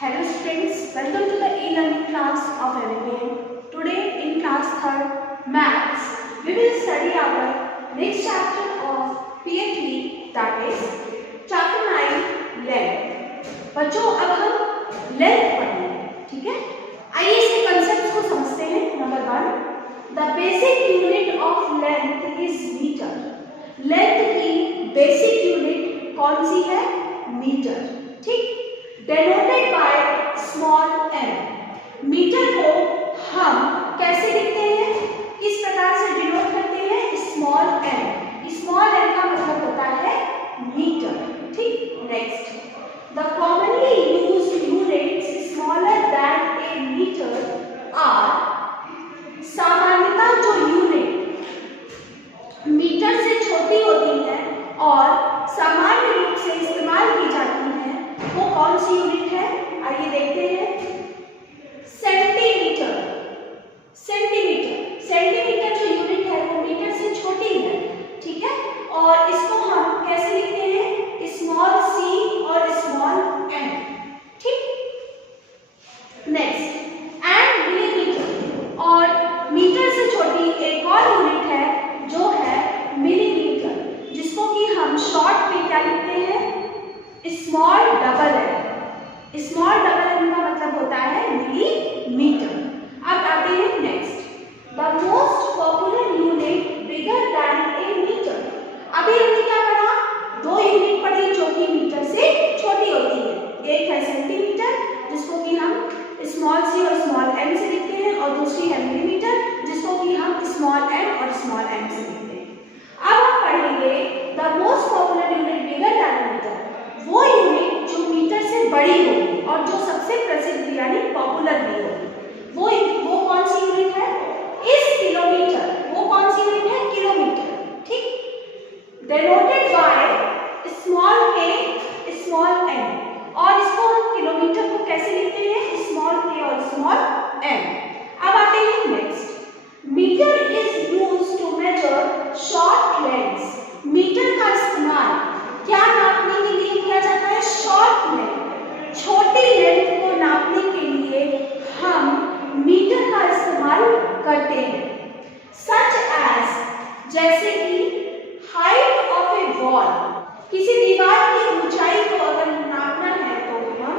Hello students, welcome to the e-learning class of MPN. Today in class 3rd Maths, we will study our next chapter of PA3, that is chapter 9 Length. बच्चों अब हम length पढ़ेंगे, ठीक है? आइए इसके concept को समझते हैं. Number 1, the basic unit of length is meter. Length की बेसिक यूनिट कौन सी है? मीटर. ठीक, denoted by small m. Metre को हम कैसे लिखते हैं? इस प्रकार से डिनोट करते हैं, स्मॉल m. स्मॉल m का मतलब होता है मीटर. ठीक, next, the commonly used units smaller than a meter are. सामान्यतः जो यूनिट मीटर से छोटी होती है और सामान्य रूप से इस्तेमाल की जाती है, वो कौन सी यूनिट है? आइए देखते हैं. सेंटीमीटर. सेंटीमीटर सेंटीमीटर जो यूनिट है वो मीटर से छोटी है, ठीक है, और इसको हम कैसे लिखते हैं? स्मॉल सी और स्मॉल एम. ठीक, नेक्स्ट, एंड मिलीमीटर. और मीटर से छोटी एक और यूनिट है जो है मिलीमीटर, जिसको कि हम शॉर्ट में क्या लिखते हैं? Small double M. Small double M का मतलब होता है मिलीमीटर. अब आते हैं next, the most popular unit bigger than a metre. अभी हमने क्या पढ़ा? दो यूनिट पढ़ी जो कि मीटर से छोटी होती है. एक है सेंटीमीटर, जिसको कि हम स्मॉल सी और स्मॉल एम से लिखते हैं, और दूसरी है मिलीमीटर, जिसको कि हम स्मॉल एम और स्मॉल एम से लिखते हैं. अब हम पढ़ेंगे the most popular unit bigger than metre. वो यूनिट जो मीटर से बड़ी होगी और जो सबसे प्रसिद्ध यानी पॉपुलर भी होगी, वो कौन सी यूनिट है? इस किलोमीटर. वो कौन सी यूनिट है? किलोमीटर. ठीक, डिनोटेड बाय स्मॉल के स्मॉल एम. और इसको हम किलोमीटर को कैसे लिखते हैं? स्मॉल के और स्मॉल एम. अब आते हैं next, metre is used to measure short lengths. Metre का इस्तेमाल क्या नापने के लिए किया जाता है? Short length. छोटी लेंथ को नापने के लिए हम मीटर का इस्तेमाल करते हैं. सच एज, जैसे कि हाइट ऑफ ए वॉल. किसी दीवार की ऊंचाई को अगर नापना है तो हम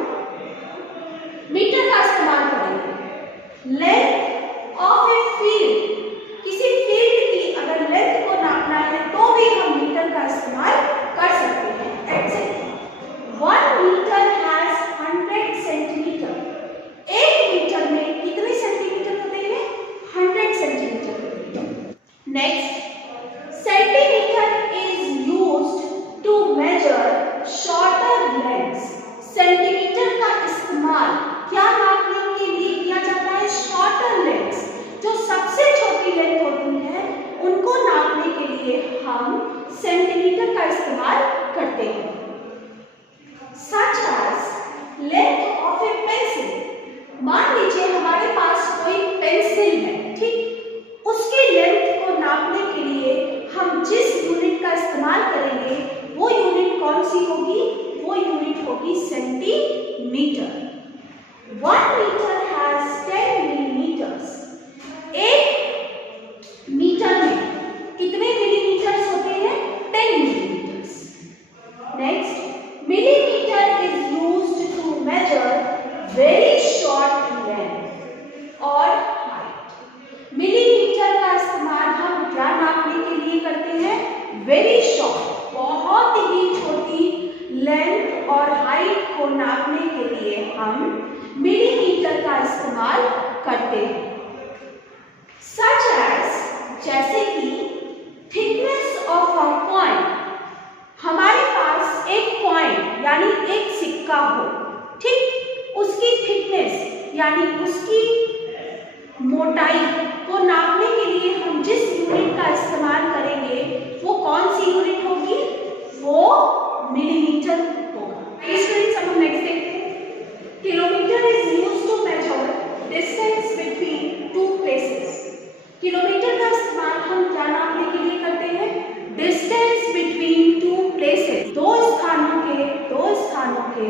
मीटर का इस्तेमाल करेंगे. Length of a field. किसी फील्ड की अगर लेंथ को नापना है तो भी हम मीटर का इस्तेमाल कर सकते हैं. Exactly 1 metre has 100 centimetre. एक मीटर में कितने सेंटीमीटर होते हैं? 100 सेंटीमीटर होते हैं. Next, centimetre is used to measure shorter lengths. Centimetre का इस्तेमाल क्या नापने के लिए किया जाता है? Shorter lengths. जो सबसे छोटी लेंथ होती है उनको नापने के लिए हम सेंटीमीटर का इस्तेमाल करते हैं. Such as length of a pencil. मान लीजिए हमारे पास कोई पेंसिल है, ठीक, उसकी लेंथ को नापने के लिए हम जिस यूनिट का इस्तेमाल करेंगे वो यूनिट कौन सी होगी? वो यूनिट होगी सेंटीमीटर. 1 metre has 10 millimetres. एक मीटर में कितने मिलीमीटर्स होते हैं? 10 millimetres. Next, millimetre is used to measure very short length और हाइट. मिलीमीटर का इस्तेमाल हम क्या नापने के लिए करते हैं? वेरी शॉर्ट, बहुत ही छोटी लेंथ और हाइट को नापने के लिए हम मिलीमीटर का इस्तेमाल करते हैं. सच एज, जैसे कि थिकनेस ऑफ अ कॉइन. हमारे पास एक कॉइन यानी एक सिक्का हो, ठीक, उसकी थिकनेस यानी उसकी मोटाई को नापने के लिए हम जिस यूनिट का इस्तेमाल करेंगे वो कौन सी यूनिट होगी? वो मिलीमीटर होगा. स्टूडेंट्स, अब हम नेक्स्ट देखते हैं. Kilometre is used to measure distance between two places. Kilometre का इस्तेमाल हम क्या नापने के लिए करते हैं? Distance between two places. दो स्थानों के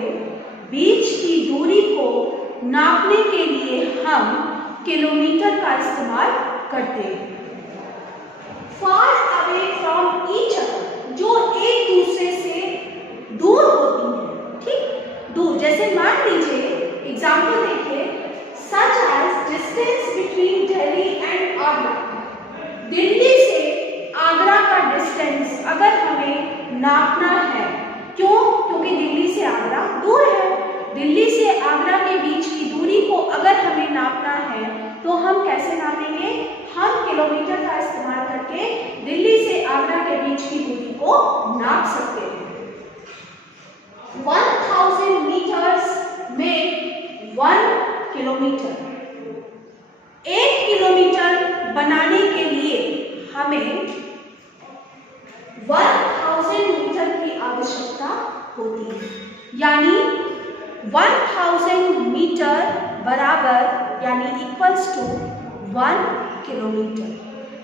बीच की दूरी को नापने के लिए हम किलोमीटर का इस्तेमाल करते हैं। Far away from each other, जो एक दूसरे से दूर होती है, ठीक, दूर। जैसे मान लीजिए, एग्जाम्पल देखिए, such as distance between Delhi and Agra. Delhi से आगरा का डिस्टेंस अगर हमें नापना है, क्यों? क्योंकि दिल्ली से आगरा दूर है। दिल्ली से आगरा के बीच की दूरी को अगर हमें नापना है तो हम कैसे नापेंगे? हम किलोमीटर का इस्तेमाल करके दिल्ली से आगरा के बीच की दूरी को नाप सकते हैं। 1000 मीटर्स में 1 किलोमीटर। 1 किलोमीटर बनाने के लिए हमें 1000 मीटर की आवश्यकता होती है, यानी 1000 मीटर बराबर यानी इक्वल्स टू 1 किलोमीटर,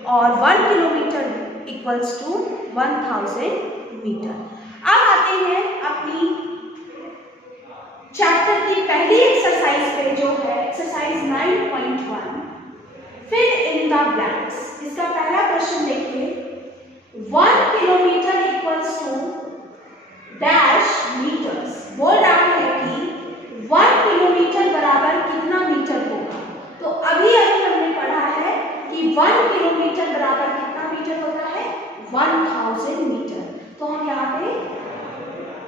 और 1 किलोमीटर इक्वल्स टू 1000 मीटर। अब आते हैं अपनी चैप्टर की पहली एक्सरसाइज पे, जो है exercise 9.1, fill in the blanks. इसका पहला क्वेश्चन देखिए, 1 kilometre equals to dash metres. बोल रहा है कि 1 किलोमीटर बराबर कितना मीटर होगा। तो अभी हमने पढ़ा है कि 1 किलोमीटर बराबर कितना मीटर होता है? 1000 मीटर। तो हम यहाँ पे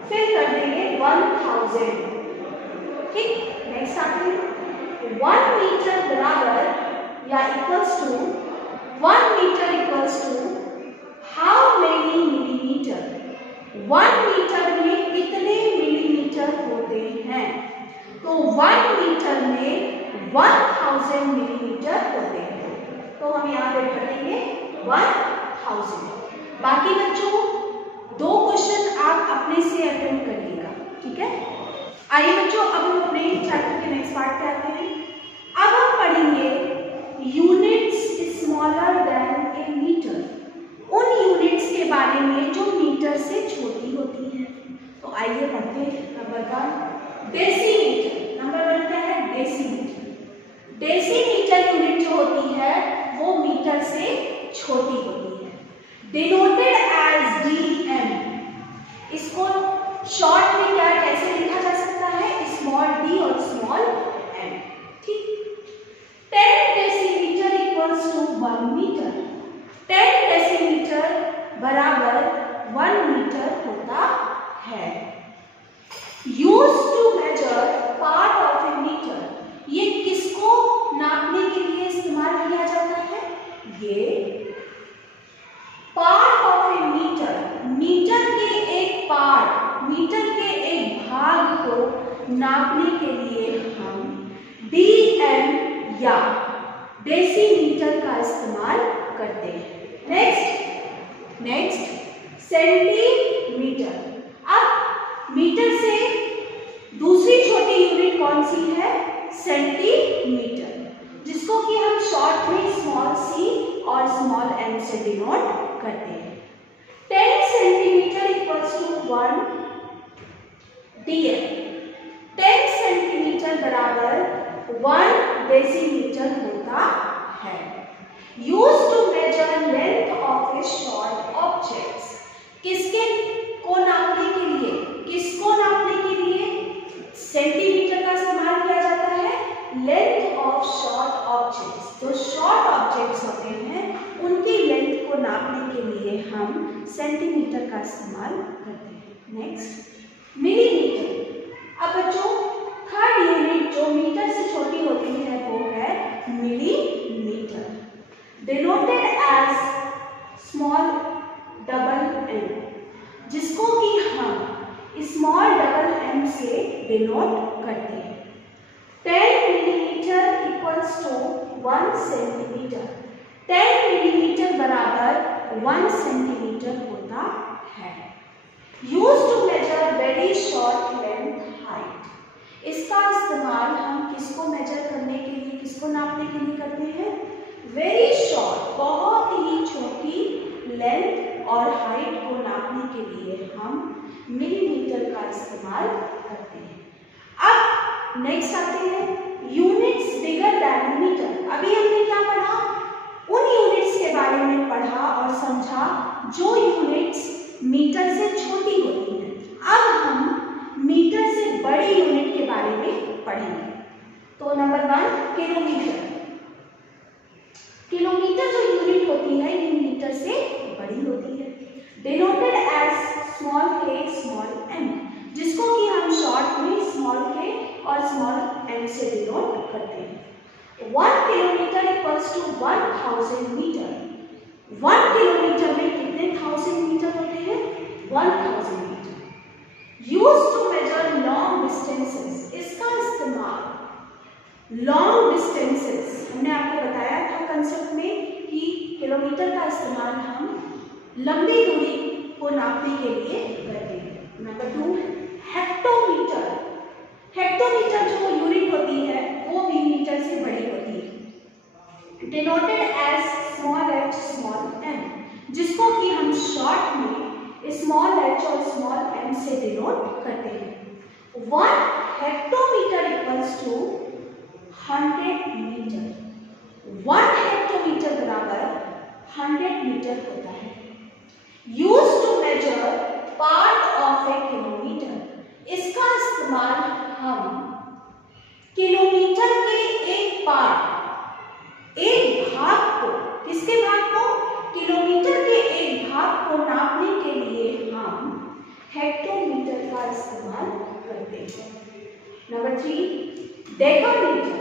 फिल कर देंगे 1000, ठीक। नेक्स्ट आते हैं 1 मीटर बराबर या equals to 1 metre equals to how many millimetre. 1 metre में कितने मिलीमीटर होते हैं? तो 1 मीटर में 1000 मिलीमीटर होते हैं। तो हम यहाँ पे भर देंगे 1000। बाकी बच्चों 2 क्वेश्चन आप अपने से अटेम्प्ट करिएगा, ठीक है। आइए बच्चों, अब हम अपने चैप्टर के नेक्स्ट पार्ट पे आते हैं। अब हम पढ़ेंगे यूनिट्स स्मॉलर देन ए मीटर। उन यूनिट्स के बारे में जो मीटर से छोटी होती हैं। तो आइए पढ़ते हैं। Number 1 decimetre. नंबर 1 क्या है? डेसीमीटर। डेसीमीटर यूनिट जो होती है वो मीटर से छोटी होती है, डिनोटेड एज डीएम। इसको शॉर्ट में क्या कैसे लिखा जा सकता है? स्मॉल डी और स्मॉल एम, ठीक। 10 decimetre equals to 1 metre. 10 decimetre बराबर 1 मीटर होता है। Use to measure part of a metre. ये किसको नापने के लिए इस्तेमाल किया जाता है? ये part of a metre, metre के एक पार्ट, मीटर के एक भाग को नापने के लिए हम डीएम या डेसीमीटर का इस्तेमाल करते हैं। Next centimetre. अब मीटर से दूसरी छोटी यूनिट कौन सी है? सेंटीमीटर, जिसको कि हम शॉर्ट में स्मॉल सी और स्मॉल एम से डिनोट करते हैं। 10 centimetre equals to 1 DM. 10 centimetre बराबर 1 डेसीमीटर होता है। Use to measure length of a short objects. किसके को नापने के लिए? किसको नापने के लिए सेंटीमीटर का इस्तेमाल किया जाता है? Length of short objects. जो शॉर्ट ऑब्जेक्ट्स होते हैं उनकी लेंथ को नापने के लिए हम सेंटीमीटर का इस्तेमाल करते हैं। Next millimetre. अब बच्चों थर्ड यूनिट जो मीटर से छोटी होती है वो है millimetre, denoted as small double M, जिसको कि हम स्मॉल डबल एम से डिनोट करते हैं। 10 millimetre equals to 1 centimetre. 10 millimetre बराबर 1 सेंटीमीटर होता है। Use to measure very short length height. इसका इस्तेमाल हम किसको मेजर करने के लिए, किसको नापने के लिए करते हैं? वेरी शॉर्ट, बहुत ही छोटी लेंथ और हाइट को नापने के लिए हम मिलीमीटर का इस्तेमाल करते हैं। अब नेक्स्ट आते हैं यूनिट्स बिगर दैन मीटर। अभी हमने क्या पढ़ा, उन यूनिट्स के बारे में पढ़ा और समझा जो यूनिट्स मीटर से छोटी होती हैं। अब हम मीटर से बड़ी यूनिट के बारे में पढ़ेंगे। तो नंबर 1 किलोमीटर। किलोमीटर जो यूनिट होती है ये मीटर से बड़ी होती है। Denoted as small k small m, जिसको कि हम शॉर्ट में स्मॉल k और स्मॉल m से डिनोट करते हैं। 1 kilometre equals to 1000 metre. 1 kilometre में कितने 1000 मीटर होते हैं? 1000 metre. Used to measure long distances, इसका इस्तेमाल लॉन्ग डिस्टेंसेस, हमने आपको बताया था कंसेप्ट में कि किलोमीटर का इस्तेमाल हम लंबी दूरी को नापने के लिए करते हैं। Number 2 hectometre. हेक्टोमीटर जो यूनिट होती है वो भी मीटर से बड़ी होती है। Denoted as small h small m, जिसको कि हम शॉर्ट में स्मॉल h और स्मॉल m से डिनोट करते हैं। 1 hectometre equals to 100 metre. 1 hectometre बराबर 100 मीटर होता है। Use to measure part of a kilometre, इसका इस्तेमाल हम किलोमीटर के एक पार्ट, एक भाग को, किसके भाग को? किलोमीटर के एक भाग को नापने के लिए हम हेक्टोमीटर का इस्तेमाल करते हैं। Number 3 decametre.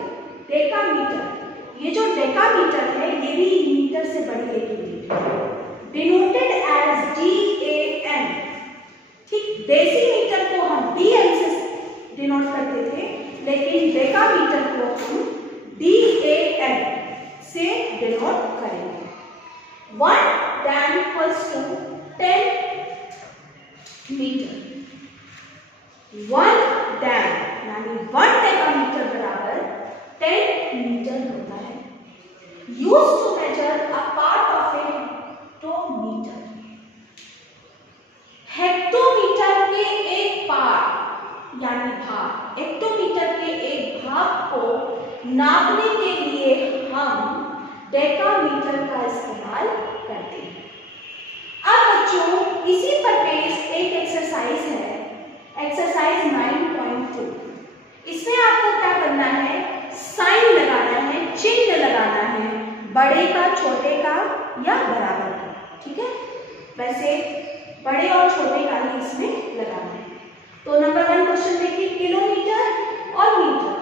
डेकामीटर, ये जो डेकामीटर है ये भी मीटर से बड़ी एक यूनिट है। डिनोटेड एज DAM, ठीक, देसी मीटर को हम DM से डिनोट करते थे, लेकिन डेकामीटर को हम DAM से डिनोट करेंगे। 1 Dan equals to 10 metre. 1 Dan यानी 1 डेकामीटर बराबर 10 मीटर होता है। Use to measure a part of a hectometre. Hectometre के एक पार्ट यानी भाग, हेक्टोमीटर के एक भाग को नापने के लिए हम डेकामीटर का इस्तेमाल करते हैं। अब बच्चों इसी पर बेस्ड एक एक्सरसाइज है, एक्सरसाइज 9.2। इसमें आपको क्या करना है? साइन लगाना है, चिन्ह लगाना है, बड़े का, छोटे का या बराबर का, ठीक है? वैसे बड़े और छोटे का ही इसमें लगाना है। तो नंबर 1 क्वेश्चन देखिए, किलोमीटर और मीटर।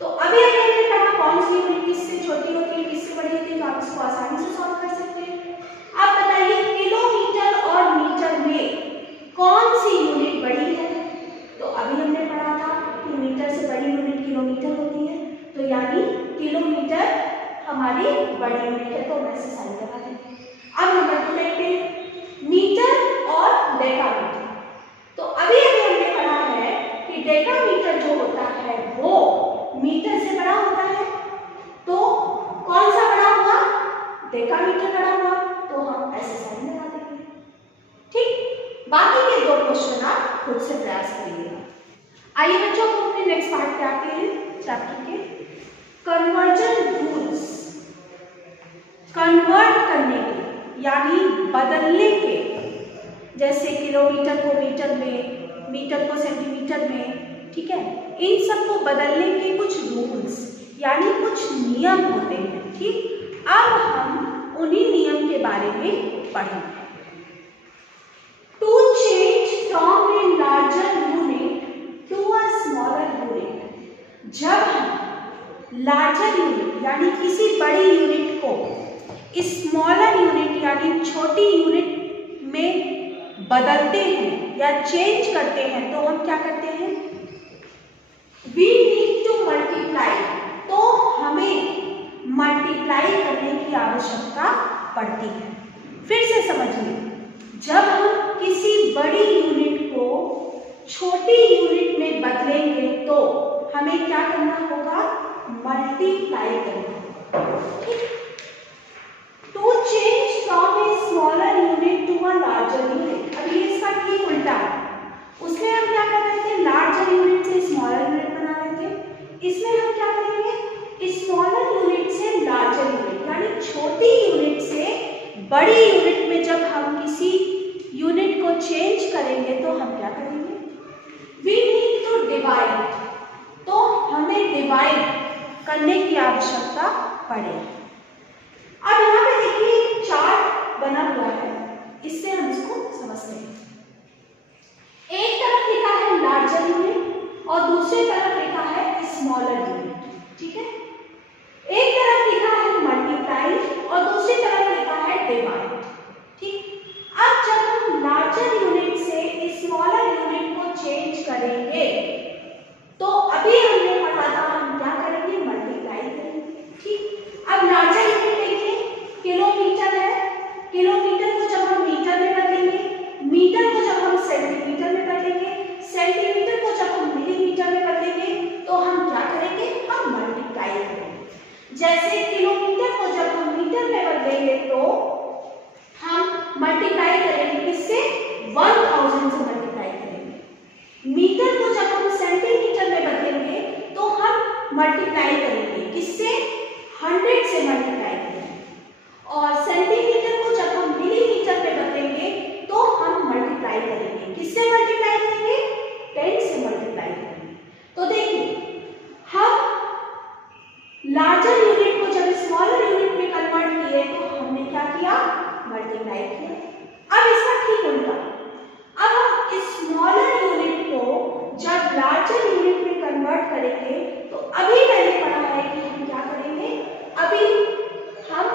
तो अभी हमने पढ़ा कौन सी यूनिट किससे छोटी होती है, किससे बड़ी होती है, तो आप इसको आसानी से सॉल्व कर सकते हैं। आप बताइए किलोमीटर और मीटर में कौन सी यूनिट बड़ी है? तो अभी हमने पढ़ा था कि मीटर से बड़ी यूनिट किलोमीटर होती है, तो यानी किलोमीटर हमारी बड़ी यूनिट है, तो वैसे साइन लगा देंगे। अब नंबर 2 देखते हैं, मीटर और डेकामीटर। तो अभी हमने पढ़ा है कि डेकामीटर जो होता है वो मीटर से बड़ा होता है, तो कौन सा बड़ा हुआ? डेकामीटर बड़ा हुआ, तो हम ऐसे साइन लगा देंगे, ठीक। बाकी के 2 क्वेश्चन आप खुद से प्रयास करिएगा। आइए बच्चों, हम अपने नेक्स्ट पार्ट पे आते हैं चैप्टर के, कन्वर्जन रूल्स। कन्वर्ट करने के यानी बदलने के, जैसे किलोमीटर को मीटर में, मीटर को सेंटीमीटर में, ठीक है, इन सब को बदलने के कुछ रूल्स यानी कुछ नियम होते हैं, ठीक। अब हम उन्हीं नियम के बारे में पढ़ेंगे। To change from a larger unit to a smaller unit, जब हम लार्जर यूनिट यानी किसी बड़ी यूनिट को स्मॉलर यूनिट यानी छोटी यूनिट में बदलते हैं या चेंज करते हैं, तो हम क्या करते हैं? वी नीड टू मल्टीप्लाई, तो हमें मल्टीप्लाई करने की आवश्यकता पड़ती है। फिर से समझिए, जब हम किसी बड़ी यूनिट को छोटी यूनिट में बदलेंगे तो हमें क्या करना होगा? मल्टीप्लाई करना होगा, ठीक। To change from a smaller unit to a larger unit, अब ये इसका ठीक उल्टा है। उसमें हम क्या कर रहे थे? लार्जर यूनिट से स्मॉलर यूनिट बना रहे थे, जोड़ने की आवश्यकता पड़े। अब यहाँ पे देखिए चार्ट बना हुआ है, इससे हम इसको समझते हैं। एक तरफ लिखा है लार्जर यूनिट और दूसरी तरफ लिखा है स्मॉलर यूनिट, ठीक है। एक तरफ लिखा है मल्टीप्लाई और दूसरी तरफ लिखा है डिवाइड, ठीक। अब जब हम लार्जर यूनिट से स्मॉलर यूनिट को चेंज करेंगे तो अभी हमने पढ़ा था हम क्या करेंगे, मल्टीप्लाई करेंगे, ठीक। अब लार्जर यूनिट देखिए किलोमीटर है, किलोमीटर को जब हम मीटर में बदलेंगे, मीटर को जब हम सेंटीमीटर में बदलेंगे, सेंटीमीटर को जब हम मिलीमीटर में बदलेंगे तो हम क्या करेंगे, हम मल्टीप्लाई करेंगे। जैसे किलोमीटर को जब हम मीटर में बदलेंगे तो हम मल्टीप्लाई करेंगे, किससे, 1000 से मल्टीप्लाई करेंगे। मीटर को जब हम सेंटीमीटर में बदलेंगे तो हम मल्टीप्लाई करेंगे, किससे, 100 से मल्टीप्लाई करेंगे। और सेंटीमीटर को जब हम मिलीमीटर में बदलेंगे तो हम मल्टीप्लाई करेंगे, किससे मल्टीप्लाई करेंगे, 10 से मल्टीप्लाई करेंगे। तो देखिए हम लार्जर यूनिट को जब स्मॉलर यूनिट में कन्वर्ट किए तो हमने क्या किया, मल्टीप्लाई किया। अब इसका ठीक उल्टा, अब हम स्मॉलर यूनिट को जब लार्जर यूनिट में कन्वर्ट करेंगे तो अभी मैंने पढ़ा है कि हम क्या करेंगे, अभी हम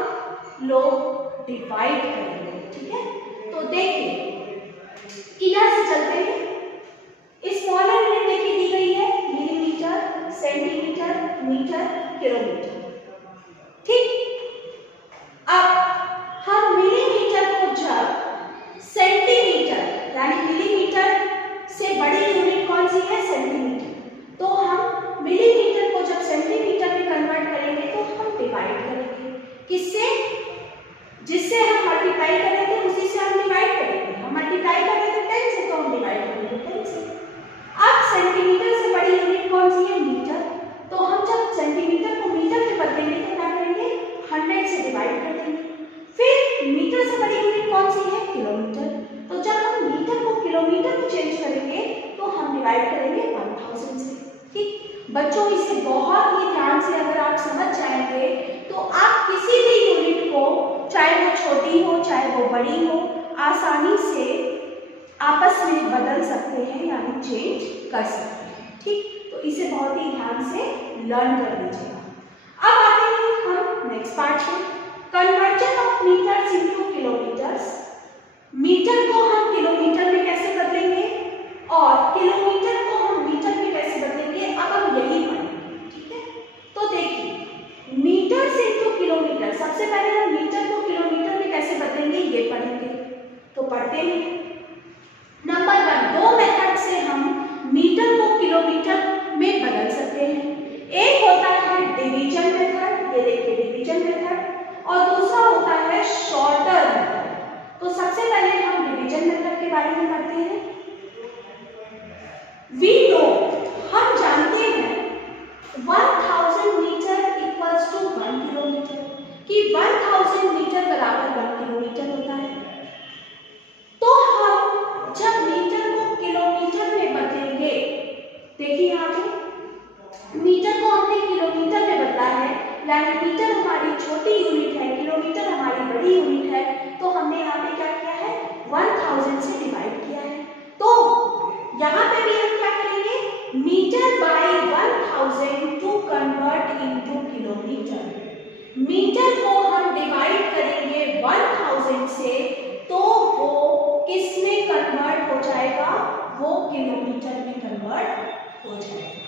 लोग डिवाइड करेंगे, ठीक है। तो देखिए इधर से चलते हैं, स्मॉलर यूनिट देखिए दी गई है मिलीमीटर, सेंटीमीटर, मीटर, किलोमीटर, ठीक। अब हम मिलीमीटर को जब सेंटीमीटर यानी मिलीमीटर से बड़ी यूनिट कौन सी है, सेंटीमीटर, तो हम मिलीमीटर को जब सेंटीमीटर में कन्वर्ट करेंगे तो हम डिवाइड करेंगे, किससे, जिससे हम मल्टीप्लाई करेंगे उसी से हम डिवाइड करेंगे। हम मल्टीप्लाई कर रहे थे 10 से तो हम डिवाइड करेंगे 10 से। अब सेंटीमीटर से बड़ी यूनिट कौन सी है, मीटर, तो हम जब सेंटीमीटर को मीटर में बदलेंगे तो क्या करेंगे, 100 से डिवाइड कर देंगे। फिर मीटर से बड़ी यूनिट कौन सी है, किलोमीटर, तो जब हम मीटर को किलोमीटर में चेंज करेंगे तो हम डिवाइड करेंगे 1000 से, ठीक। बच्चों इसे बहुत ही ध्यान से अगर आप समझ जाएंगे तो आप किसी भी यूनिट को, चाहे वो छोटी हो चाहे वो बड़ी हो, आसानी से आपस में बदल सकते हैं यानी चेंज कर सकते हैं, ठीक। तो इसे बहुत ही ध्यान से लर्न कर लीजिएगा। अब आते हैं हम नेक्स्ट पार्ट में, conversion of metres into kilometres. Metre को हम किलोमीटर में कैसे बदलेंगे और किलोमीटर को हम मीटर में कैसे बदलेंगे, अब हम यही पढ़ेंगे, ठीक है। तो देखिए मीटर से इनटू किलोमीटर, सबसे पहले हम मीटर को किलोमीटर में कैसे बदलेंगे ये पढ़ेंगे। तो पढ़ते हैं, नंबर 1, दो मेथड से हम मीटर को किलोमीटर में बदल सकते हैं। एक होता है डिवीजन मेथड, ये देखिए डिवीजन मेथड, और दूसरा होता है शॉर्टर मेथड। तो सबसे पहले हम डिवीजन मेथड के बारे में पढ़ते हैं। वी नो, हम जानते हैं 1000 मीटर इक्वल्स टू 1 किलोमीटर, कि 1000 मीटर बराबर 1 किलोमीटर होता है। तो हम जब मीटर को किलोमीटर में बदलेंगे, देखिए यहाँ पे मीटर को हमने किलोमीटर में बदला है, यानी मीटर हमारी छोटी यूनिट है, किलोमीटर हमारी बड़ी यूनिट है, तो हमने यहाँ पे क्या किया है, 1000 से डिवाइड किया है। तो यहाँ पे भी हम क्या करेंगे, metre by 1000 to convert into kilometre. Metre को हम डिवाइड करेंगे 1000 से तो वो किस में कन्वर्ट हो जाएगा, वो किलोमीटर में कन्वर्ट हो जाएगा।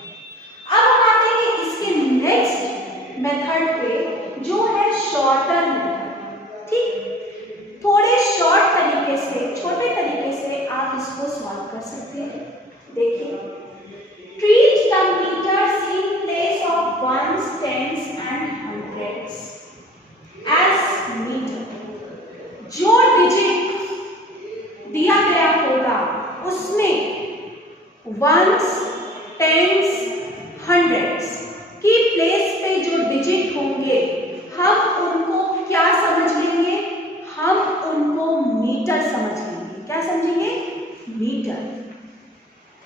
अब हम आते हैं इसके नेक्स्ट मेथड पे जो है शॉर्टर मेथड, ठीक। थोड़े शॉर्ट तरीके से, छोटे तरीके से आप इसको सॉल्व कर सकते हैं। देखिए, treat the metres in place of ones, tens and hundreds as metre. जो डिजिट दिया गया होगा उसमें वंस, टेंस, हंड्रेड्स की प्लेस पे जो डिजिट होंगे हम उनको क्या समझ लेंगे, हम उनको मीटर समझ लेंगे। क्या समझेंगे, metre.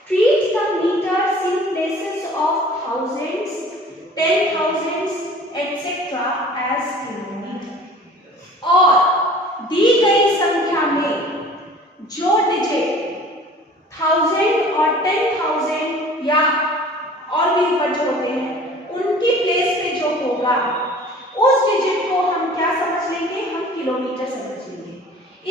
Treat the metres in places of thousands 10,000 etc. as kilometre. और दी गई संख्या में जो डिजिट 1000 और 10,000 या और भी ऊपर जो होते हैं उनकी प्लेस पे जो होगा उस डिजिट को हम क्या समझ लेंगे, हम किलोमीटर समझ लेंगे।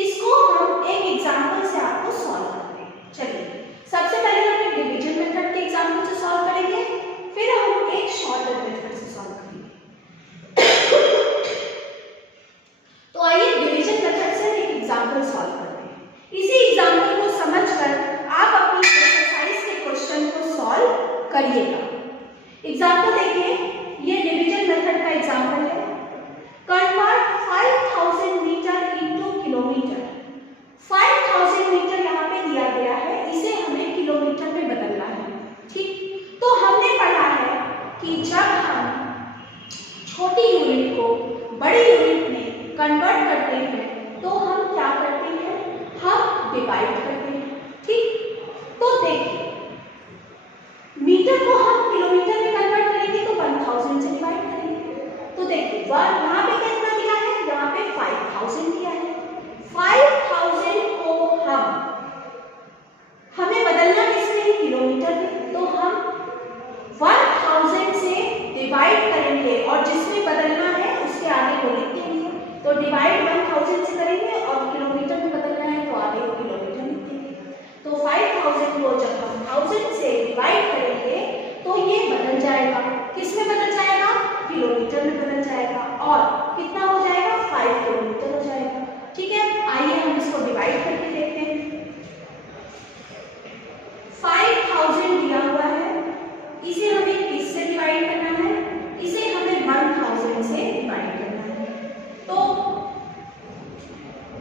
इसको हम एक एग्जांपल से आपको सॉल्व करेंगे। चलिए सबसे पहले हम एक डिवीजन मेथड के एग्जांपल से सॉल्व करेंगे, फिर हम एक शॉर्टकट मेथड से सॉल्व करेंगे। तो आइए डिवीजन मेथड से एक एग्जांपल सॉल्व करते हैं। इसी एग्जांपल को समझकर आप अपनी एक्सरसाइज के क्वेश्चन को सॉल्व करिएगा। एग्जांपल देखिए, ये डिवीजन मेथड का एग्जांपल है। Convert 5000 metre into kilometre. 5000 metre यहाँ पे दिया गया है, इसे हमें किलोमीटर में बदलना है। ठीक, तो हमने पढ़ा है कि जब हम छोटी यूनिट को बड़ी यूनिट में कन्वर्ट करते हैं तो हम क्या करते हैं, हम डिवाइड करते हैं। ठीक, तो देखिए मीटर को हम किलोमीटर में कन्वर्ट करेंगे तो 1000 से डिवाइड करेंगे। तो देखिए यहाँ पे कितना दिया है, यहाँ पे 5000 दिया है। 5000 को हमें बदलना किसमें, किलोमीटर में, तो हम 1000 से डिवाइड करेंगे और जिसमें बदलना है उसके आगे को लिख देंगे। तो डिवाइड 1000 से करेंगे और किलोमीटर में बदलना है तो आगे को किलोमीटर लिख देंगे। तो 5000 को जब हम 1000 से डिवाइड करेंगे तो ये बदल जाएगा, किसमें बदल जाएगा, किलोमीटर में बदल जाएगा और कितना हो जाएगा, 5 किलोमीटर हो जाएगा। ठीक है, आइए हम इसको डिवाइड करके देखते हैं। 5000 दिया हुआ है, इसे हमें किससे डिवाइड करना है, इसे हमें 1000 से डिवाइड करना है। तो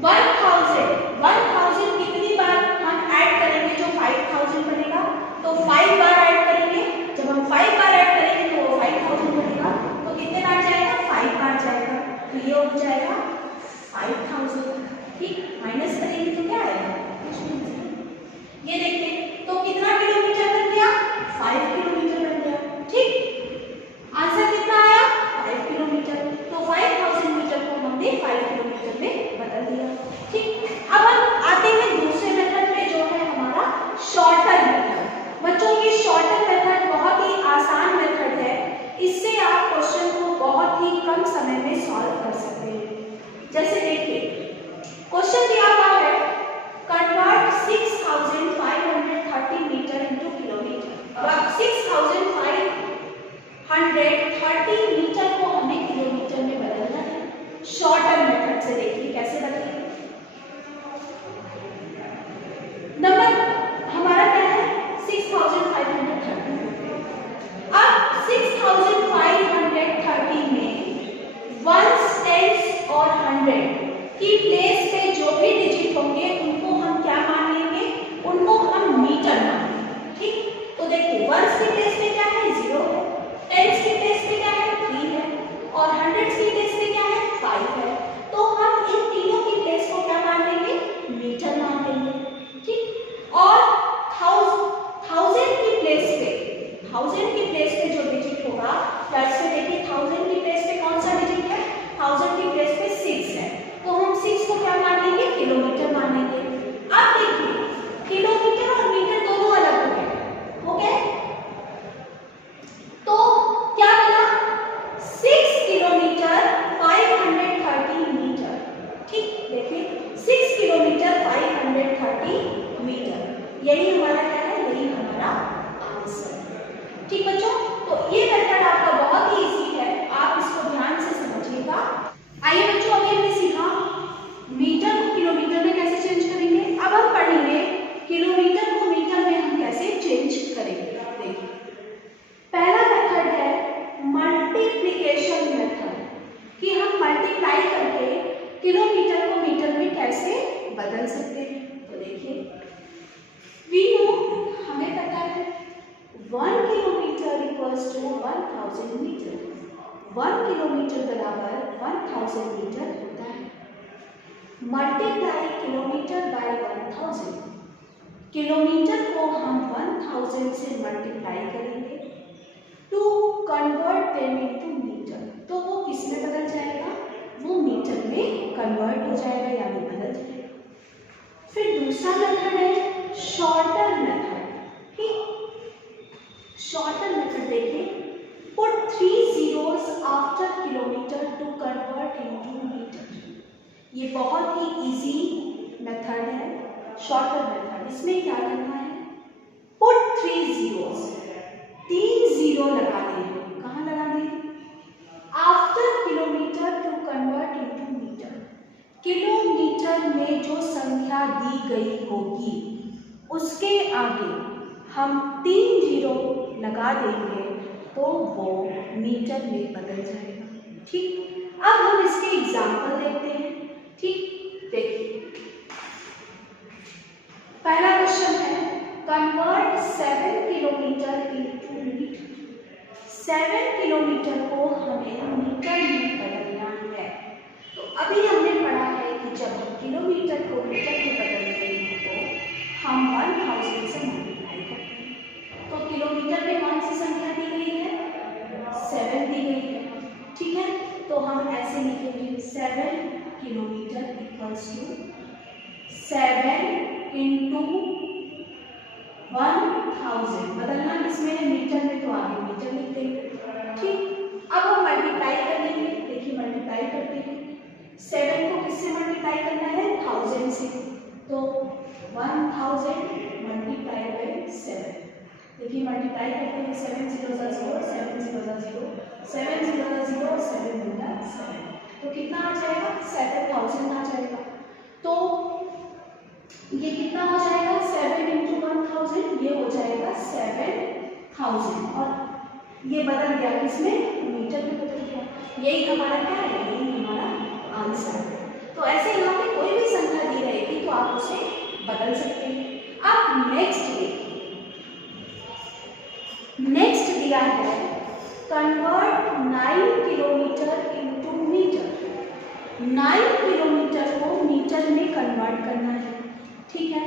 1000 कितनी बार हम ऐड करेंगे, जो 5000 बनेगा तो 5 बार ऐड करेंगे। जब हम 5 बार ऐड करेंगे तो वो 5000 बनेगा, तो कितने बार जाएगा, 5 बार जाएगा, तो ये हो जाएगा 5000। ठीक, माइनस करेंगे तो क्या आएगा, ये देखिए तो कितना किलोमीटर बन गया, 5 किलोमीटर बन गया। ठीक, आंसर कितना आया, 5 किलोमीटर। तो 5000 मीटर को हमने 5 किलोमीटर में बदल दिया। ठीक, अब हम आते हैं दूसरे मेथड में जो है हमारा शॉर्टर मेथड। बच्चों ये शॉर्टर मेथड बहुत ही आसान मेथड है, इससे आप क्वेश्चन को बहुत ही कम समय में सॉल्व कर सकते हैं। जैसे देखिए क्वेश्चन दिया हुआ है, कन्वर्ट 6530 मीटर इनटू किलोमीटर। अब 6530 मीटर को हमें किलोमीटर में बदलना है। शॉर्टर मेथड से देखिए कैसे बदलेंगे। नंबर हमारा क्या है, 6530। अब 6530 में 1s, 10s और 100 की प्लेस पे जो भी डिजिट होंगे उनको हम क्या मान लेंगे, उनको हम मीटर मान लेंगे। ठीक, तो देखिए 1s की प्लेस पे क्या है, 0 है, 10s की प्लेस पे क्या है, 3 है और 100 की प्लेस पे क्या है, 5 है। तो हम इन तीनों की प्लेस को क्या मान लेंगे, मीटर मान लेंगे। ठीक, और 1000 की प्लेस पे, 1000 की प्लेस पे जो डिजिट होगा, फ्लैट्स में देखिए 1000 की प्लेस पे कौन सा डिजिट है, 1000 की प्लेस पे 6 है, तो हम 6 को क्या मान लेंगे, किलोमीटर मान लेंगे। अब देखिए किलोमीटर और मीटर दोनों अलग हो गए, तो क्या बना, 6 किलोमीटर 530 मीटर। ठीक, देखिए 6 किलोमीटर 530 मीटर, यही हमारा क्या है, यही हमारा आंसर। ठीक बच्चों, तो ये मेथड आपका बहुत ही इजी है, आप इसको ध्यान से समझिएगा। आइए बच्चों, अभी हमने सीखा मीटर को किलोमीटर में कैसे चेंज करेंगे। अब हम पढ़ेंगे किलोमीटर को मीटर में हम कैसे चेंज करेंगे। देखिए पहला मेथड है मल्टीप्लिकेशन मेथड, कि हम मल्टीप्लाई करके किलोमीटर को मीटर में कैसे बदल सकते हैं। तो देखिए वी नो, हमें पता है 1 kilometre equals to 1000 metre. 1 kilometre बराबर 1000 मीटर होता है। मल्टीप्लाई किलोमीटर बाय 1000, किलोमीटर को हम 1000 से मल्टीप्लाई करेंगे to convert them into metre, तो वो किस में बदल जाएगा, वो मीटर में कन्वर्ट हो जाएगा यानी बदल जाएगा। फिर दूसरा मेथड है शॉर्टर मेथड। ठीक, शॉर्टर मेथड देखिए, put 3 zeros after kilometre to convert into metre. ये बहुत ही इजी मेथड है शॉर्टर मेथड। इसमें क्या करना है, पुट 3 zeros, 3 जीरो लगा देंगे। कहाँ लगा देंगे, after kilometre to convert into metre. Kilometre में जो संख्या दी गई होगी उसके आगे हम 3 जीरो लगा देंगे तो वो मीटर में बदल जाएगा। ठीक, अब हम इसके एग्जाम्पल देखते हैं। ठीक, देखिए पहला क्वेश्चन है convert 7 kilometre into metre. 7 kilometre को हमें मीटर में बदलना है। तो अभी हमने पढ़ा है कि जब हम किलोमीटर को मीटर में बदलते हैं तो हम 1000 से मल्टीप्लाई करते हैं। तो किलोमीटर में कौन सी संख्या दी गई है, 7 दी गई है। ठीक है, तो हम ऐसे लिखेंगे 7 किलोमीटर इक्वल्स टू 7 इंटू 1000। बदलना किसमें है, मीटर में, तो आगे मीटर लिख देंगे। ठीक, अब हम मल्टीप्लाई कर लेंगे। देखिए मल्टीप्लाई करते हैं, 7 को किससे मल्टीप्लाई करना है, 1000 से, तो 1000 मल्टीप्लाई बाय 7। देखिए मल्टीप्लाई करते हैं, 7 0 0 7 0 0 7 0 0 7 गुना 7, तो कितना आ जाएगा, 7000 आ जाएगा। तो ये कितना हो जाएगा, 7 इंटू 1000, ये हो जाएगा 7000 और ये बदल गया किसमें, मीटर में बदल गया। यही हमारा क्या है, यही हमारा आंसर है। तो ऐसे यहाँ पे कोई भी संख्या दी रहेगी तो आप उसे बदल सकते हैं। अब नेक्स्ट देखिए, नेक्स्ट दिया है convert 9 kilometre into metre. 9 kilometre को मीटर में कन्वर्ट करना है। ठीक है,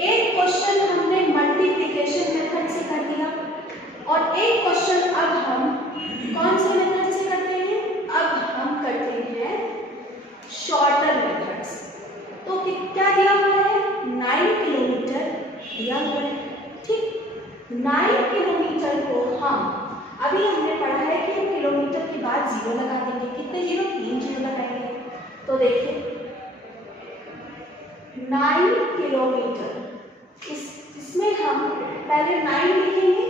एक क्वेश्चन हमने मल्टीप्लिकेशन मेथड से कर दिया और एक क्वेश्चन अब हम कौन से मेथड से करते हैं, अब हम करते हैं शॉर्टर मेथड से। तो क्या दिया हुआ है, 9 किलोमीटर दिया हुआ है। ठीक, 9 किलोमीटर को हम अभी हमने पढ़ा है कि हम किलोमीटर के बाद जीरो लगा देंगे। कितने जीरो, 3 जीरो लगाएंगे। तो देखिए 9 किलोमीटर, इसमें हम पहले 9 लिखेंगे,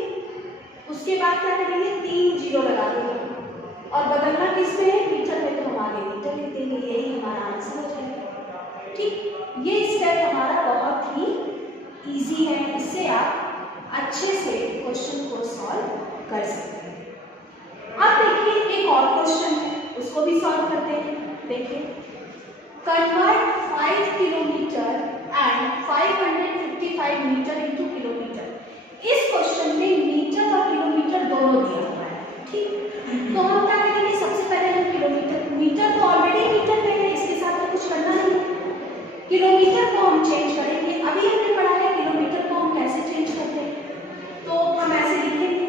उसके बाद क्या करेंगे, 3 जीरो लगा देंगे और बदलना किस में है, मीटर में, तो हम आगे मीटर लिख देंगे। यही हमारा आंसर हो जाएगा। ठीक, ये स्टेप हमारा बहुत ही इजी है, इससे आप अच्छे से क्वेश्चन को सॉल्व कर सकते हैं। अब देखिए एक और क्वेश्चन है, उसको भी सॉल्व करते हैं। देखिए convert 5 kilometre and 555 metre into kilometre. इस क्वेश्चन में मीटर और किलोमीटर दोनों दिया हुआ है। ठीक, तो हम क्या करेंगे, सबसे पहले हम किलोमीटर, मीटर तो ऑलरेडी मीटर में है, इसके साथ तो कुछ करना नहीं है। किलोमीटर को हम चेंज करेंगे। अभी हमने पढ़ा है किलोमीटर को हम कैसे चेंज करते हैं, तो हम ऐसे लिखेंगे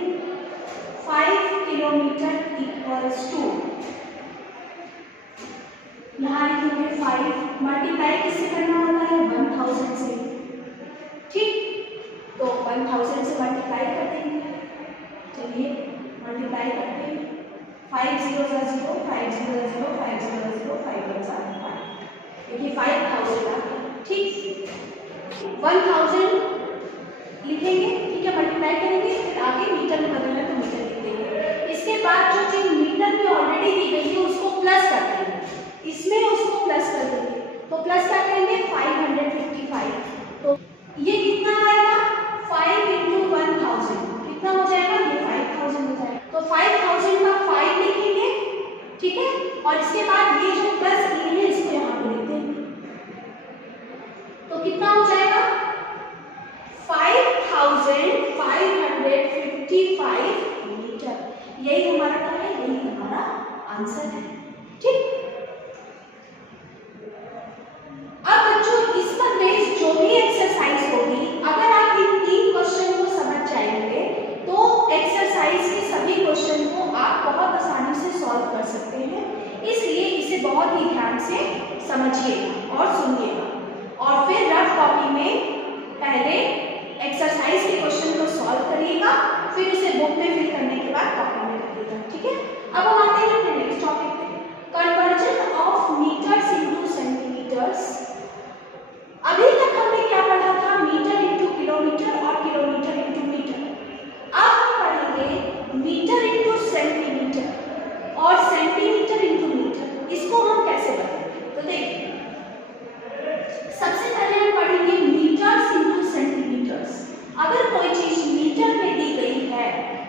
5 किलोमीटर इक्वल्स टू, यहाँ लिखेंगे 5 मल्टीप्लाई किससे करना होता है, 1000 से। ठीक, तो 1000 से मल्टीप्लाई कर देंगे। चलिए मल्टीप्लाई करते हैं, 5 0 0 5 0 0 5 0 0 5 1 5, देखिए 5000 आ गया। ठीक, 1000 लिखेंगे। ठीक है, मल्टीप्लाई करेंगे, फिर आगे मीटर में बदलना तो मीटर लिख देंगे। इसके बाद जो चीज मीटर में ऑलरेडी दी गई है उसको प्लस कर देंगे, इसमें उसको प्लस कर देंगे। तो प्लस क्या करेंगे, 555, तो ये कितना आएगा, 5 इंटू 1000 कितना हो जाएगा, ये 5000 हो जाएगा। तो 5000 का 5 लिखेंगे। ठीक है, और इसके बाद ये जो प्लस किए हैं इसको यहाँ पे लिख देंगे। तो कितना हो जाएगा, 5555 मीटर। यही हमारा क्या है, यही हमारा आंसर है। ठीक, अब बच्चों इस पर बेस्ड जो भी एक्सरसाइज होगी, अगर आप इन 3 क्वेश्चन को समझ जाएंगे तो एक्सरसाइज इसके क्वेश्चन को सॉल्व करिएगा, फिर उसे बुक में फिल करने के बाद कॉपी में रखिएगा, ठीक है। अब हम आते हैं अपने नेक्स्ट टॉपिक पे, conversion of metres into centimetres. अभी तक हमने क्या पढ़ा था, मीटर इनटू किलोमीटर और किलोमीटर इनटू मीटर। अब हम पढ़ेंगे मीटर इनटू सेंटीमीटर और सेंटीमीटर इनटू मीटर। इसको हम कैसे बताएंगे, तो देखिए सबसे पहले हम पढ़ेंगे मीटर्स इनटू सेंटीमीटर्स। अगर कोई चीज मीटर में दी गई है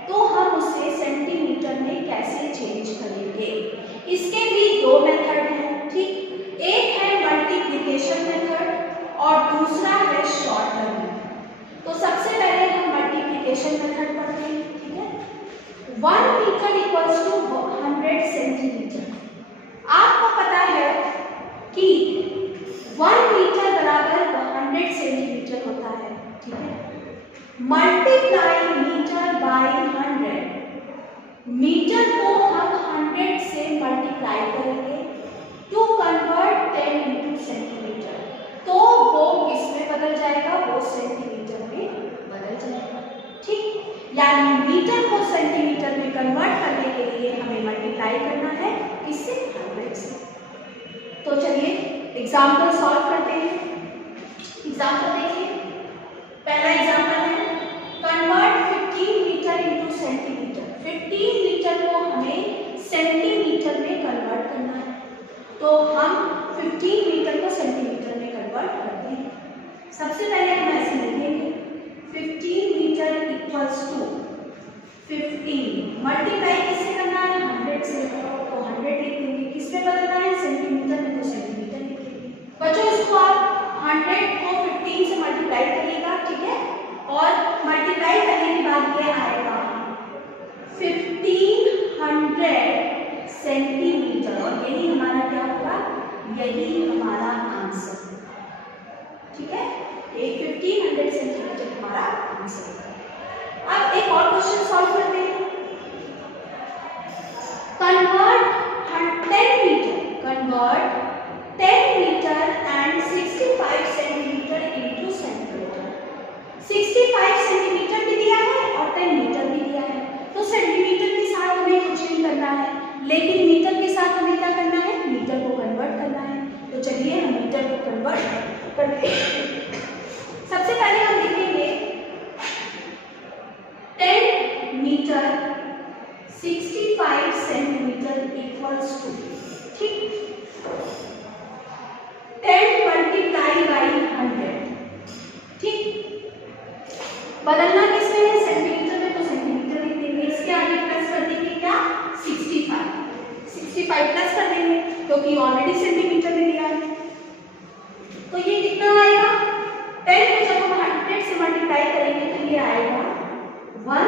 तो हम उसे सेंटीमीटर में कैसे चेंज करेंगे। इसके भी दो मेथड हैं, ठीक। एक है मल्टीप्लिकेशन मेथड और दूसरा है शॉर्टर मेथड। तो सबसे पहले हम मल्टीप्लिकेशन मेथड पढ़ते हैं, ठीक है। 1 मीटर इक्वल्स टू 100 सेंटीमीटर। आपको पता है कि 1 मीटर बराबर 100 सेंटीमीटर होता है, ठीक है। मल्टीप्लाई मीटर बाय 100, मीटर को हम 100 से मल्टीप्लाई करेंगे टू कन्वर्ट 10 इंटू सेंटीमीटर, तो वो किस में बदल जाएगा, वो सेंटीमीटर में बदल जाएगा, ठीक। यानी मीटर को सेंटीमीटर में कन्वर्ट करने के लिए हमें मल्टीप्लाई करना है किससे, 100 से। तो चलिए एग्जाम्पल सॉल्व करते हैं। एग्जाम्पल देखिए, पहला एग्जाम्पल है convert 15 metre into centimetre. 15 metre को हमें सेंटीमीटर में कन्वर्ट करना है, तो हम 15 मीटर को सेंटीमीटर में कन्वर्ट करते हैं। सबसे पहले हम ऐसे लिखेंगे 15 मीटर इक्वल्स टू 15 मल्टीप्लाई किससे करना है, 100 से, तो 100 लिख देंगे। किस में बदलना है, सेंटीमीटर में, तो सेंटीमीटर लिखेंगे। बच्चों इसको आप 100 को 15 से मल्टीप्लाई करिएगा, ठीक है, और मल्टीप्लाई करने के बाद ये आएगा 1500 सेंटीमीटर, और यही हमारा क्या होगा, यही हमारा आंसर, ठीक है। ये 1500 सेंटीमीटर हमारा आंसर होगा। अब एक और क्वेश्चन सॉल्व करते हैं। Convert 10 metre and 65 centimetre into centimetre. 65 centimetre भी दिया है और 10 मीटर भी दिया है, तो सेंटीमीटर के साथ हमें कुछ नहीं करना है, लेकिन मीटर के साथ हमें क्या करना है, मीटर को कन्वर्ट करना है। तो चलिए हम मीटर को कन्वर्ट करते हैं। सबसे पहले हम लिखेंगे 10 मीटर 65 सेंटीमीटर इक्वल्स टू, ठीक, 10 मल्टीप्लाई बाई 100, ठीक। बदलना किसमें है, सेंटीमीटर में, तो सेंटीमीटर लिख देंगे। इसके आगे प्लस कर देंगे क्या, 65 प्लस कर देंगे क्योंकि ऑलरेडी सेंटीमीटर में दिया है। तो ये कितना आएगा, 10 को जब हम 100 से मल्टीप्लाई करेंगे तो ये आएगा 1000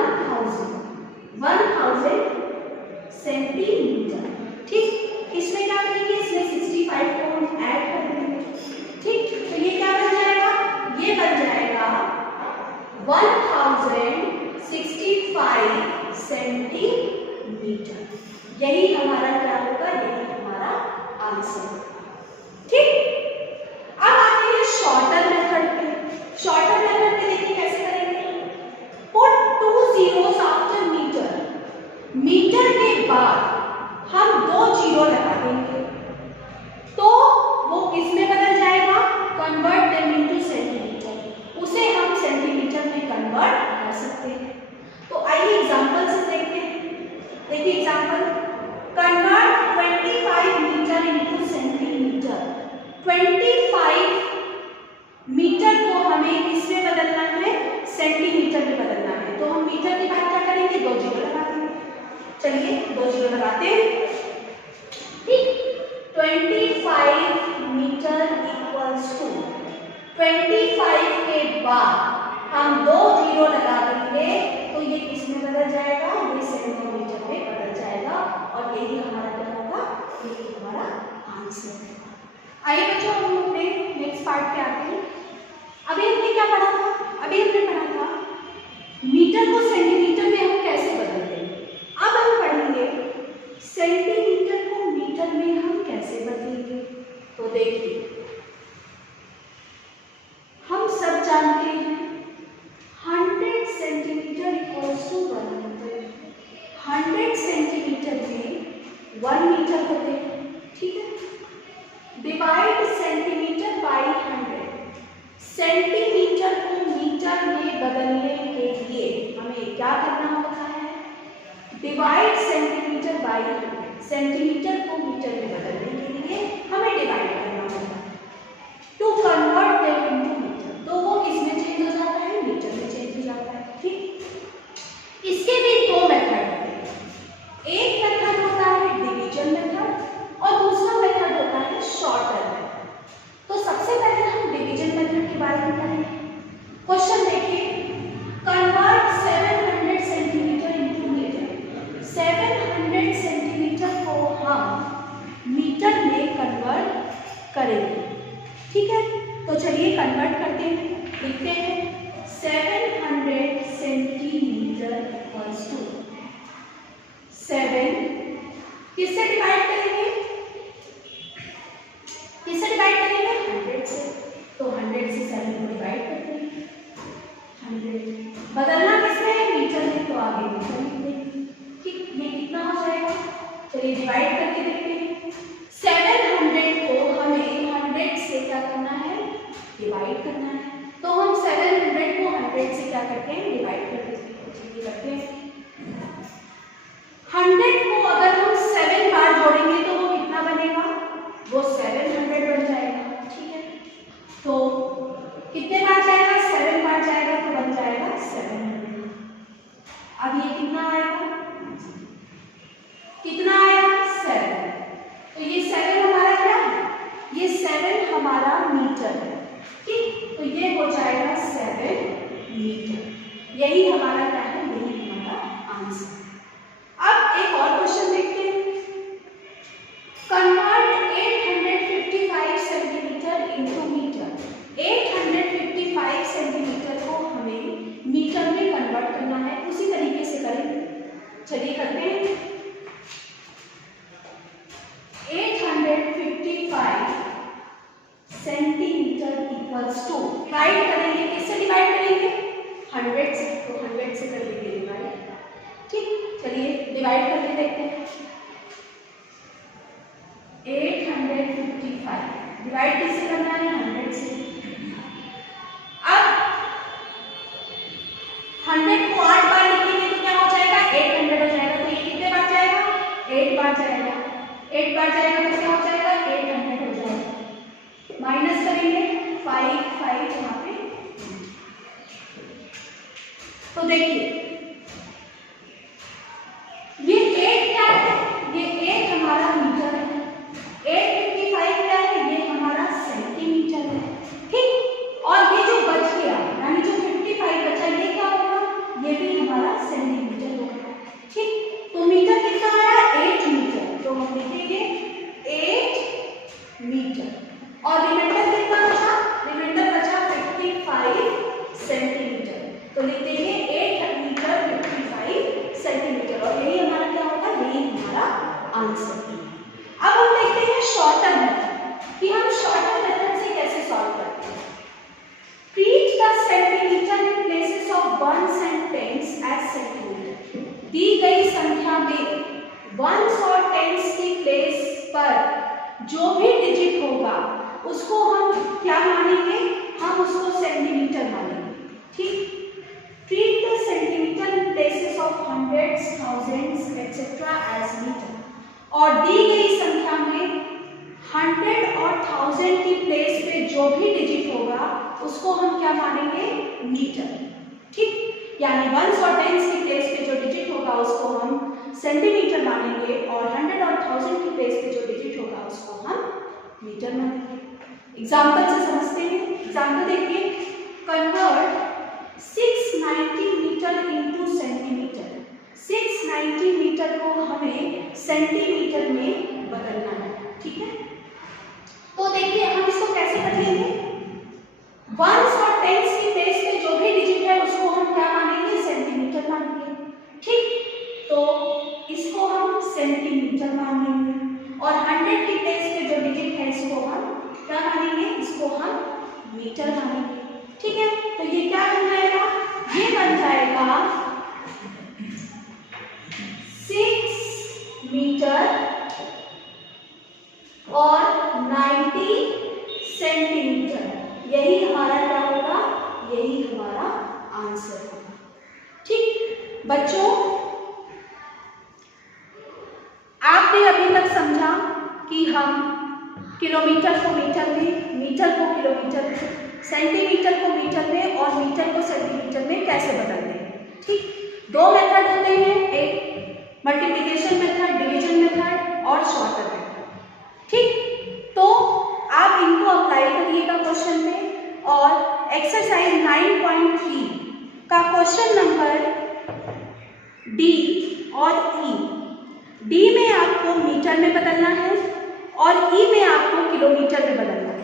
सेंटीमीटर, ठीक। इसमें क्या करेंगे, इसमें 65 को हम ऐड कर देंगे, ठीक। तो ये क्या बन जाएगा, ये बन जाएगा 1065 सेंटीमीटर। यही हमारा क्या होगा, यही हमारा आंसर होगा, ठीक। अब आते हैं शॉर्टर मेथड पे। शॉर्टर मेथड पे देखिए कैसे करेंगे, put 2 zeros after metre. Metre के बाद हम 2 जीरो लगा देंगे, तो वो किस में बदल जाएगा, कन्वर्ट देम इनटू सेंटीमीटर, उसे हम सेंटीमीटर में कन्वर्ट कर सकते हैं। तो आइए एग्जांपल से देखते हैं। देखिए example, convert 25 metre into centimetre. 25 metre को हमें किसमें बदलना है, सेंटीमीटर में बदलना है, तो हम मीटर के बाद क्या करेंगे, 2 जीरो लगा देंगे। चलिए 2 जीरो लगाते हैं, ठीक। 25 मीटर इक्वल्स टू 25 के बाद हम 2 जीरो लगा देंगे, तो ये किस में बदल जाएगा, ये सेंटीमीटर में बदल जाएगा, और यही हमारा क्या होगा, यही हमारा आंसर है। आइए बच्चों हम अपने नेक्स्ट पार्ट पे आते हैं। अभी हमने क्या पढ़ा था, अभी हमने पढ़ा था मीटर को सेंटीमीटर में हम कैसे बदलते हैं। अब हम पढ़ेंगे सेंटीमीटर को मीटर में हम कैसे बदलेंगे। तो देखिए हम सब जानते हैं 100 टू 1 मीटर। 100 सेंटीमीटर में 1 मीटर होते हैं, ठीक है। Divide centimetre by 100। सेंटीमीटर को मीटर में बदलने के लिए हमें क्या करना होता है? Divide centimetre by 100। सेंटीमीटर को मीटर में बदलने के लिए हमें डिवाइड करना होता है। To convert them into metre, तो वो किसमें चेंज हो जाता है? मीटर में चेंज हो जाता है, ठीक। इसके भी दो मेथड होते हैं। एक मेथड होता है डिवीजन मेथड और दूसरा मेथड होता है शॉर्टर मेथड। तो सबसे पहले हम डिवीजन मेथड के बारे में पढ़ेंगे। क्वेश्चन देखिए, convert 700 centimetre into metre. 700 centimetre को हम मीटर में कन्वर्ट करेंगे, ठीक है। तो चलिए कन्वर्ट करते हैं, लिखते हैं 700 सेंटीमीटर इक्वल्स टू 7 किससे डिवाइड करेंगे? किससे डिवाइड करेंगे? 100 से। तो 100 से 7 को डिवाइड करते हैं 100। बदलना किसमें है? मीटर में, तो आगे मीटर लिख देंगे, ठीक। ये कितना हो जाएगा? चलिए डिवाइड करके देखते हैं। 700 को हमें 100 से क्या करना है? डिवाइड करना है। तो हम 700 को 100 से क्या करते हैं? डिवाइड करते हैं। 100 को अगर हम 7 बार जोड़ेंगे तो वो कितना बनेगा? वो 700 बन जाएगा, ठीक है। तो कितने बार जाएगा? 7 बार जाएगा तो बन जाएगा 700। अब ये कितना आएगा? कितना आया? 7। तो ये 7 हमारा क्या है? ये 7 हमारा मीटर है, ठीक। तो ये हो जाएगा 7 मीटर। यही हमारा क्या है? यही हमारा आंसर। अब एक और क्वेश्चन देखते हैं। Convert 855 centimetre into metre. 855 centimetre को हमें मीटर में कन्वर्ट करना है। उसी तरीके से करेंगे, चलिए करते हैं। 855 सेंटीमीटर इक्वल्स टू, डिवाइड करेंगे, किससे डिवाइड करेंगे? 100 से। तो 100 से कर लेंगे डिवाइड, ठीक। चलिए डिवाइड करके देखते हैं। 855 डिवाइड किससे करना है? 100 से। अब 100 को 8 बार लिखेंगे तो क्या हो जाएगा? 800 हो जाएगा। तो ये कितने बार जाएगा? 8 बार जाएगा। 8 बार जाएगा तो क्या हो जाएगा? 800 हो जाएगा। माइनस करेंगे 5 यहाँ पे। तो देखिए ये 8 क्या है? ये 8 हमारा मीटर है। 855 क्या है? ये हमारा सेंटीमीटर है, ठीक। और ये जो बच गया यानी जो 55 बचा ये क्या होगा? ये भी हमारा सेंटीमीटर होगा, ठीक। तो मीटर कितना आया? 8 मीटर। तो हम लिखेंगे 8 मीटर। और रिमाइंडर कितना बचा? रिमाइंडर बचा 55 सेंटीमीटर। तो लिख देंगे 8 मीटर 55 सेंटीमीटर। और यही हमारा क्या होगा? यही हमारा आंसर है। अब हम देखते हैं शॉर्टर मेथड कि हम शॉर्टर मेथड से कैसे सॉल्व करते हैं। Treat the centimetre in places of ones and tens as centimetre. दी गई संख्या में वंस और टेंस की प्लेस पर जो भी डिजिट होगा उसको हम क्या मानेंगे? हम उसको सेंटीमीटर मानेंगे, ठीक। Treat the centimetre in places of hundreds, thousands etcetera as metre. और दी गई संख्या में 100 और 1000 की प्लेस पे जो भी डिजिट होगा उसको हम क्या मानेंगे? मीटर, ठीक। यानी वंस और टेंस की प्लेस पे जो डिजिट होगा उसको हम सेंटीमीटर मानेंगे और 100 और 1000 की प्लेस पे जो डिजिट होगा उसको हम मीटर मानेंगे। एग्जाम्पल से समझते हैं। एग्जाम्पल देखिए, convert 690 metre into centimetre. 690 metre को हमें सेंटीमीटर में बदलना है, ठीक है। तो देखिए हम इसको कैसे बदलेंगे? वंस और टेंस की प्लेस पे जो भी डिजिट है उसको हम क्या मानेंगे? सेंटीमीटर मानेंगे, ठीक। तो इसको हम सेंटीमीटर मान लेंगे और 100 की प्लेस पे जो डिजिट है इसको हम क्या मानेंगे? इसको हम मीटर मानेंगे, ठीक है। तो ये क्या बन जाएगा? ये बन जाएगा मीटर और 90 सेंटीमीटर। यही हमारा क्या होगा, यही हमारा आंसर होगा। ठीक बच्चों, आपने अभी तक समझा कि हम किलोमीटर को मीटर में, मीटर को किलोमीटर में, सेंटीमीटर को मीटर में और मीटर को सेंटीमीटर में कैसे बदलते हैं। ठीक, दो मेथड होते हैं, एक मल्टीप्लिकेशन मेथड, डिवीजन मेथड और शॉर्टर मेथड। ठीक, तो आप इनको अप्लाई करिएगा क्वेश्चन में और एक्सरसाइज 9.3 का क्वेश्चन नंबर डी और ई। डी में आपको मीटर में बदलना है और ई में आपको किलोमीटर में बदलना है।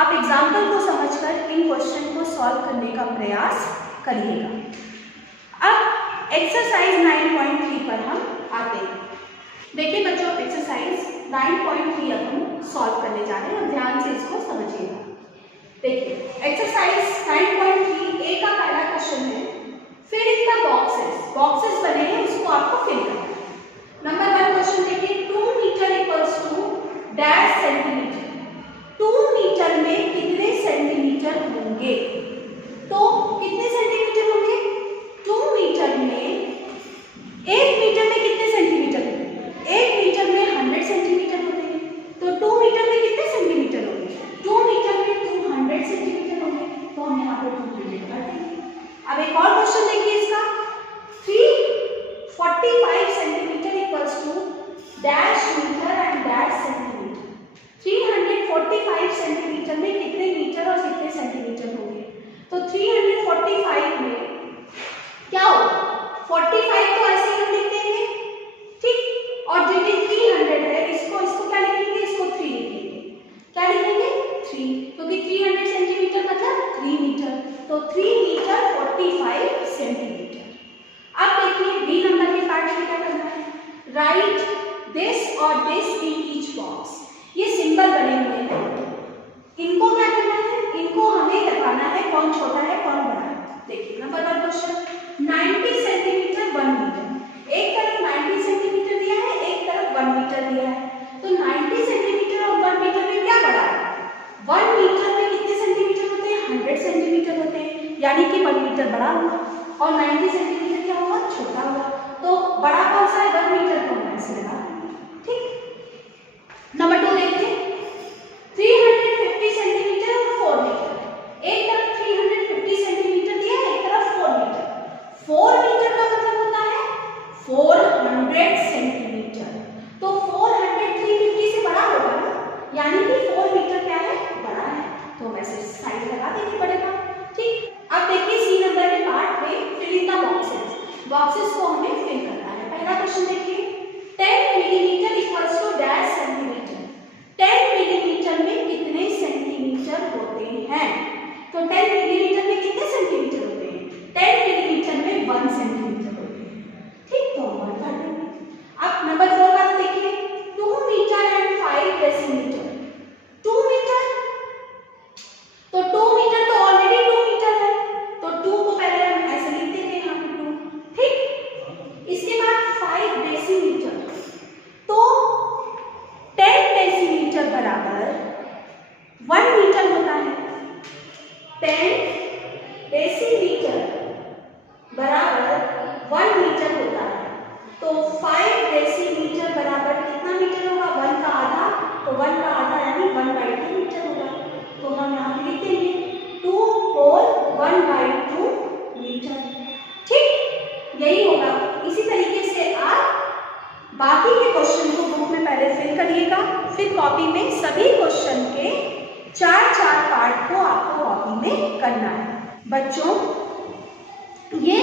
आप एग्जाम्पल को समझकर इन क्वेश्चन को सॉल्व करने का प्रयास करिएगा। अब एक्सरसाइज 9.3 पर हम आते हैं। देखिए बच्चों, एक्सरसाइज 9.3 अब हम सॉल्व करने जा रहे हैं और ध्यान से इसको समझिएगा। देखिए एक्सरसाइज 9.3 ए का पहला क्वेश्चन है, फिर इसका बॉक्सेस बने हैं, उसको आपको फिल करना है। नंबर 1 क्वेश्चन देखिए, 2 metre equals to dash centimetre. 2 metre में कितने सेंटीमीटर होंगे? तो कितने सेंटीमीटर होंगे? 2 मीटर में, 1 मीटर में कितने सेंटीमीटर होंगे? 1 मीटर में 100 सेंटीमीटर होते हैं, तो 2 मीटर में कितने सेंटीमीटर होंगे? 2 मीटर में 200 सेंटीमीटर होंगे, तो हम यहाँ पर 200 कर देंगे। अब एक और क्वेश्चन देखिए इसका, 345 centimetre equals to dash metre and dash centimetre. 345 centimetre में कितने मीटर और कितने सेंटीमीटर होंगे? तो 345 में क्या होगा? 45 तो ऐसे ही हम लिख देंगे, ठीक, और जो कि 300 है इसको क्या लिखेंगे? इसको 3 लिखेंगे। क्या लिखेंगे? 3, क्योंकि 300 सेंटीमीटर मतलब 3 मीटर, तो 3 मीटर 45 सेंटीमीटर। अब देखिए बी नंबर के पार्ट में क्या करना है, राइट दिस और दिस इन ईच बॉक्स। ये सिंबल बने हुए हैं, इनको क्या करना है? इनको हमें लगाना है, कौन छोटा है कौन बड़ा है। देखिए नंबर 1 क्वेश्चन, 90 सेंटीमीटर 1 मीटर। एक तरफ 90 सेंटीमीटर दिया है, एक तरफ 1 मीटर दिया है, तो 90 सेंटीमीटर और 1 मीटर में क्या बड़ा है? 1 मीटर में कितने सेंटीमीटर होते हैं? 100 सेंटीमीटर होते हैं, यानी कि 1 मीटर बड़ा हुआ और 90 सेंटीमीटर क्या हुआ? छोटा हुआ। तो बड़ा कौन सा है? 1 मीटर को हम ऐसे लगा देंगे। ठीक, नंबर 2 देखिए, 350 सेंटीमीटर और 4 मीटर। एक तरफ 350 सेंटीमीटर दिया है, एक तरफ 4 मीटर। 4 मीटर का मतलब होता है 400 सेंटीमीटर, तो 400 350 से बड़ा होगा ना, यानी कि 4 मीटर क्या है? बड़ा है, तो वैसे साइड लगा देनी पड़ेगा। ठीक, अब देखिए सी नंबर के पार्ट में फिल इन द बॉक्सेस को हमें फिल करना है। पहला क्वेश्चन देखिए, 10 millimetre equals to dash centimetre. 10 millimetre में कितने सेंटीमीटर होते हैं? तो 10 मिलीमीटर में कितने सेंटीमीटर होते हैं? 10 मिलीमीटर में 1 सेंटीमीटर होते हैं। ठीक, तो हम कर देंगे। अब नंबर 4 का देखिए, 2 मीटर एंड 5 डेसीमीटर। 2 मीटर, तो 2 मीटर तो ऑलरेडी 2 मीटर है, तो 2 को पहले हम ऐसे लिख देंगे यहाँ पे 2। ठीक, इसके बाद 5 डेसीमीटर, तो 10 डेसीमीटर बराबर 1 मीटर होता है। 10 डेसीमीटर बराबर 1 मीटर होता है, तो 5 डेसीमीटर बराबर कितना मीटर होगा? 1 का आधा, तो 1 का आधा यानी 1/2 मीटर होगा, तो हम यहाँ पे लिख देंगे 2 होल 1/2 मीटर। ठीक, यही होगा। इसी तरीके से आप बाकी के क्वेश्चन को बुक में पहले फिल करिएगा, फिर कॉपी में सभी क्वेश्चन के 4-4 पार्ट को आपको कॉपी में करना है। बच्चों, ये